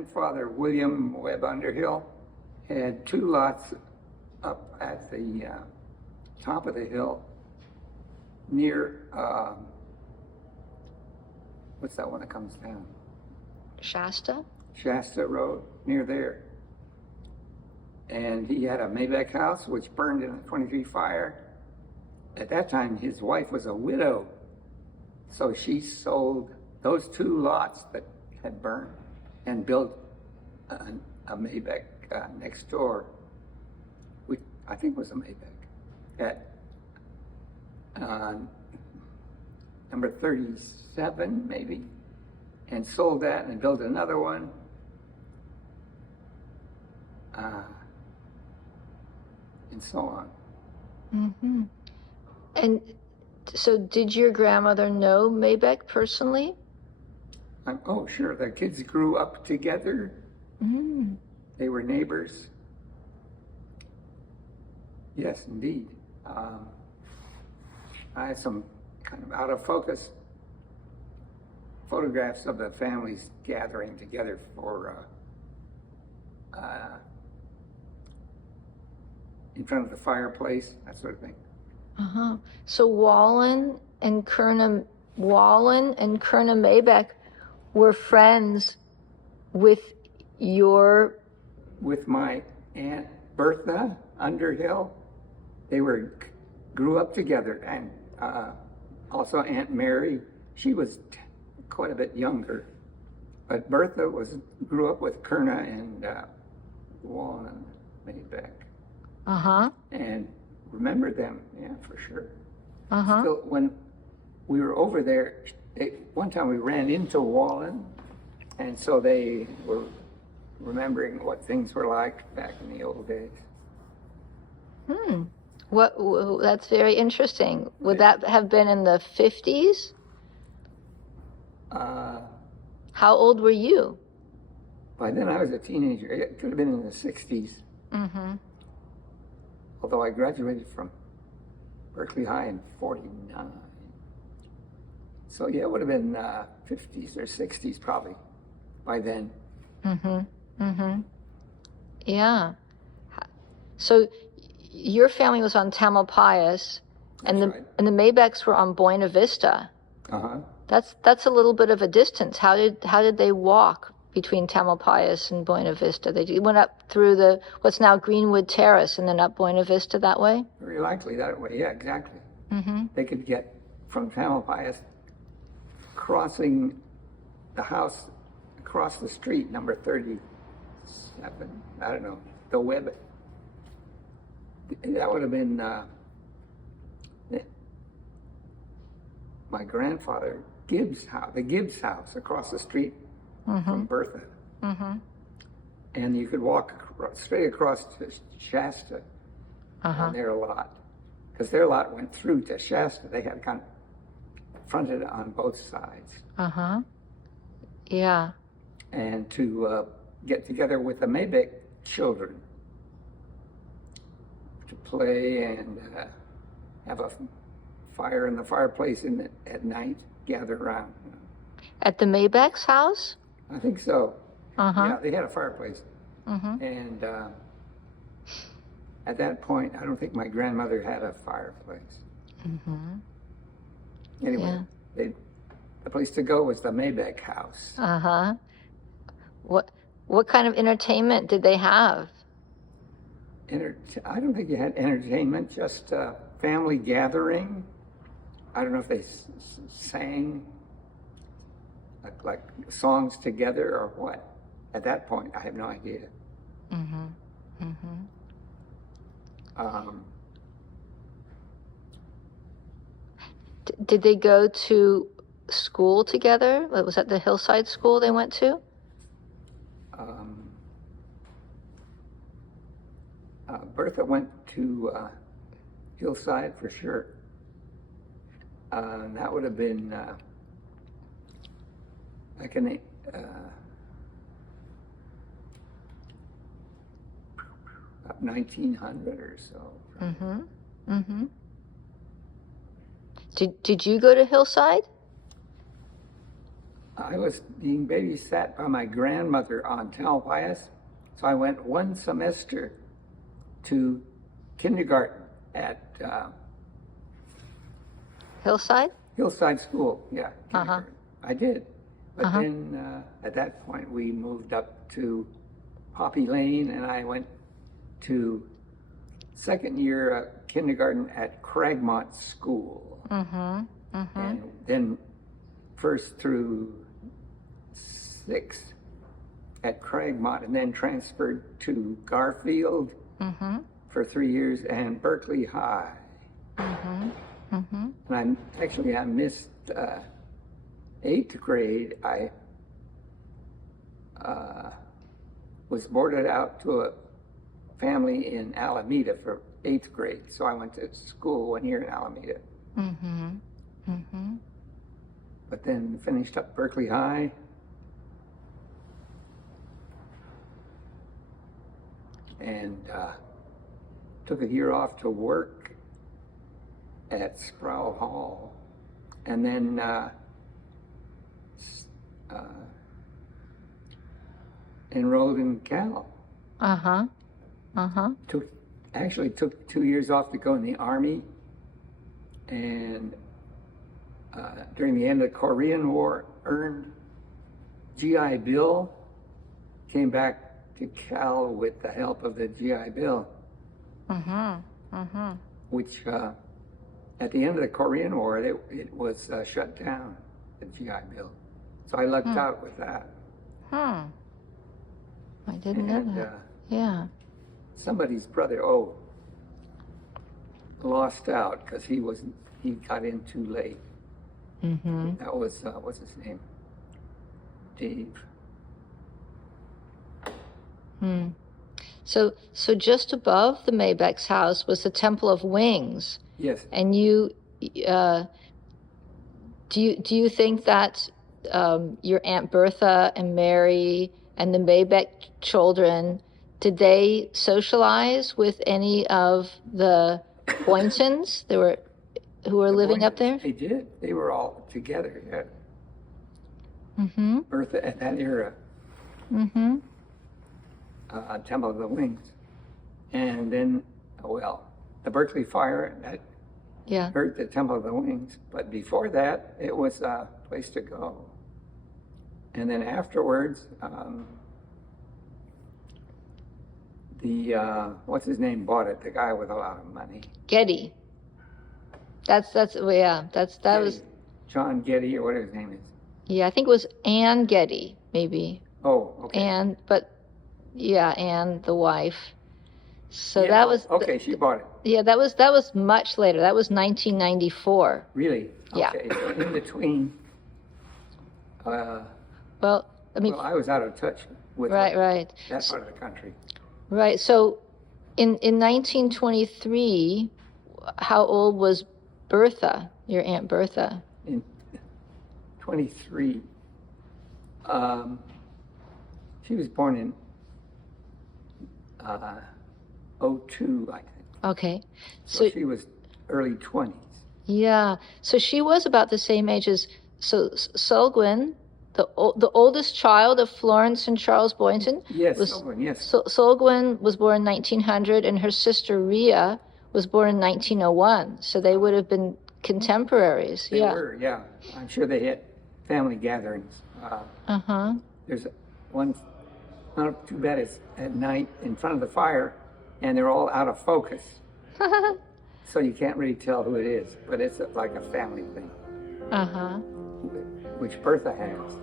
grandfather, William Webb Underhill, had 2 lots up at the top of the hill near, what's that one that comes down? Shasta? Shasta Road, near there. And he had a Maybeck house which burned in the 23 fire. At that time, his wife was a widow, so she sold those 2 lots that had burned and built a Maybeck next door, which I think was a Maybeck, at number 37 maybe, and sold that and built another one. And so on. Mm-hmm. And so did your grandmother know Maybeck personally? Oh, sure. The kids grew up together. Mm. They were neighbors. Yes, indeed. I have some kind of out of focus photographs of the families gathering together for in front of the fireplace, that sort of thing. Uh-huh. So Wallen and Kerna Maybeck were friends with my Aunt Bertha Underhill. They grew up together, and also Aunt Mary. She was quite a bit younger, but Bertha grew up with Kerna and Wallen Maybeck. Uh-huh. And remember them, yeah, for sure. Uh-huh. Still, when we were over there, one time we ran into Wallen, and so they were remembering what things were like back in the old days. That's very interesting. Would that have been in the 50s? How old were you? By then I was a teenager. It could have been in the 60s. Mm-hmm. Although I graduated from Berkeley High in 49. So yeah, it would have been 50s or 60s probably by then. Mm-hmm. Mm-hmm. Yeah. So your family was on Tamalpais, and That's right. and the Maybecks were on Buena Vista. Uh-huh. That's a little bit of a distance. How did they walk between Tamalpais and Buena Vista? They went up through what's now Greenwood Terrace and then up Buena Vista that way? Very likely that way, yeah, exactly. Mm-hmm. They could get from Tamalpais, crossing the house across the street, number 37, I don't know, the Webb. That would have been my grandfather Gibbs' house, the Gibbs house across the street from Bertha. Mm-hmm. And you could walk straight across to Shasta on their lot, because their lot went through to Shasta. They had kind of fronted on both sides. Uh-huh. Yeah. And to get together with the Maybeck children to play and have a fire in the fireplace at night, gather around. At the Maybecks' house? I think so. Uh-huh. Yeah, they had a fireplace. Mm-hmm. And at that point, I don't think my grandmother had a fireplace. Mm-hmm. Anyway, the place to go was the Maybeck house. Uh-huh. What kind of entertainment did they have? I don't think you had entertainment, just family gathering. I don't know if they sang like songs together or what. At that point, I have no idea. Mm-hmm. Mm-hmm. Did they go to school together? Was that the Hillside School they went to? Bertha went to Hillside for sure. And that would have been like an about 1900 or so. Mm-hmm. Mm-hmm. Did you go to Hillside? I was being babysat by my grandmother on Tamalpais, so I went one semester to kindergarten at Hillside? Hillside School. Yeah, kindergarten. I did. But Uh-huh. then at that point we moved up to Poppy Lane, and I went to second year kindergarten at Cragmont School. And then first through sixth at Cragmont, and then transferred to Garfield for 3 years and Berkeley High. And I missed eighth grade. I was boarded out to a family in Alameda for eighth grade, so I went to school 1 year in Alameda. But then finished up Berkeley High. And took a year off to work at Sproul Hall. And then enrolled in Cal. Took 2 years off to go in the Army. And during the end of the Korean War, earned GI Bill, came back to Cal with the help of the GI Bill, which at the end of the Korean War, it was shut down, the GI Bill. So I lucked out with that. I didn't know that. Yeah. Somebody's brother, lost out because he got in too late. That was, what's his name? Dave. So just above the Maybeck's house was the Temple of Wings. Yes. And you, do you think that your Aunt Bertha and Mary and the Maybeck children, did they socialize with any of the Boyntons who were living up there? They did. They were all together. Yeah. Bertha at that era. Temple of the Wings. And then, the Berkeley fire, that hurt the Temple of the Wings. But before that, it was a place to go. And then afterwards, what's his name bought it, the guy with a lot of money. Getty. That was John Getty, or whatever his name is. Yeah, I think it was Ann Getty, maybe. Oh, okay. Ann the wife. So Yeah, that was okay. She bought it. Yeah, that was much later. That was 1994. Really? Yeah. Okay. So in between. Well, I mean, I was out of touch with right. that part of the country. Right. So, in 1923, how old was Bertha, your Aunt Bertha? In 23. She was born in 02, I think. Okay. So she was early 20s. Yeah. So she was about the same age as Solgwyn, the oldest child of Florence and Charles Boynton. Yes, Solgwyn, yes. Solgwyn was born in 1900, and her sister Rhea was born in 1901. So they would have been contemporaries. They were, yeah. I'm sure they had family gatherings. There's one, not too bad, it's at night in front of the fire, and they're all out of focus. So you can't really tell who it is, but it's like a family thing. Which Bertha has.